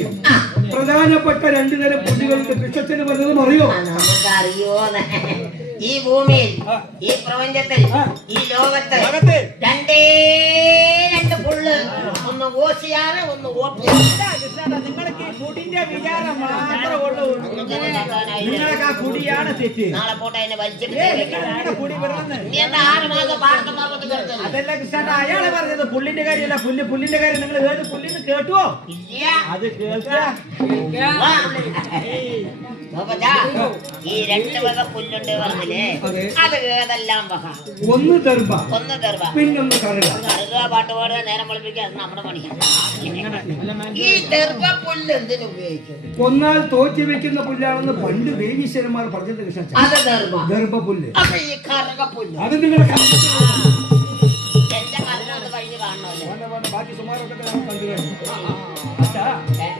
അറിയാം പ്രധാനപ്പെട്ട രണ്ടു തരം പുല്ലുകളുണ്ട് കൃഷ്ണത്തിന് പറഞ്ഞതും അറിയോ നമുക്കറിയോ ഈ ഭൂമിയിൽ ഈ പ്രപഞ്ചത്തിൽ ഈ ലോകത്ത് ലോകത്ത് രണ്ടേ രണ്ട് പുള്ള് ഒന്ന് ഓസിയാണ് ഒന്ന് ഓപ്പിയാണ് ഇതാ കൃഷ്ണേട്ടാ, നിങ്ങൾക്ക് ഈ കുടിന്റെ വിചാരം മാത്രമേ ഉള്ളൂ നിങ്ങൾക്ക് ആ കുടിയാണ് തെറ്റ്. നാളെ പോട്ടെ വലിച്ചിട്ട്. നിങ്ങളുടെ കുടി നീ എന്താ ആറ് മാസം പാടത്തെ അതല്ല കൃഷ്ണേട്ടാ അയാൾ പറഞ്ഞത് പുല്ലിന്റെ കാര്യമല്ല പുല്ല് പുല്ലിന്റെ കാര്യം നിങ്ങൾ ഏത് പുല്ലിന്ന് കേട്ടുവോ? ഇല്ല. അത് കേൾക്കുക. ഈ രണ്ട് വക പുല്ലുണ്ട് പറഞ്ഞില്ലേ? അതെ. അത് ഏതെല്ലാം വക? ഒന്ന് ഒന്ന് പിന്നൊന്ന് കറുക. കറുക പാട്ട് പാടുക നേരം വെളുപ്പിക്കുക അത് നമ്മുടെ പണിയാണ് ഈ ദർഭ പുല്ല് എന്തിനു ഉപയോഗിക്കും? കൊന്നാൽ തോറ്റി വെക്കുന്ന പുല്ലാണെന്ന് പണ്ട് ദേവീശ്വരന്മാർ പറഞ്ഞത് കൃഷ്ണ അത് ദർഭ അപ്പൊ ഈ അത് നിങ്ങളെ എന്റെ കറുക ഒന്ന് കഴിഞ്ഞ് കാണണമല്ലോ? ബാക്കി സുമാരൊക്കെ കണ്ടു കഴിഞ്ഞു അച്ഛാ,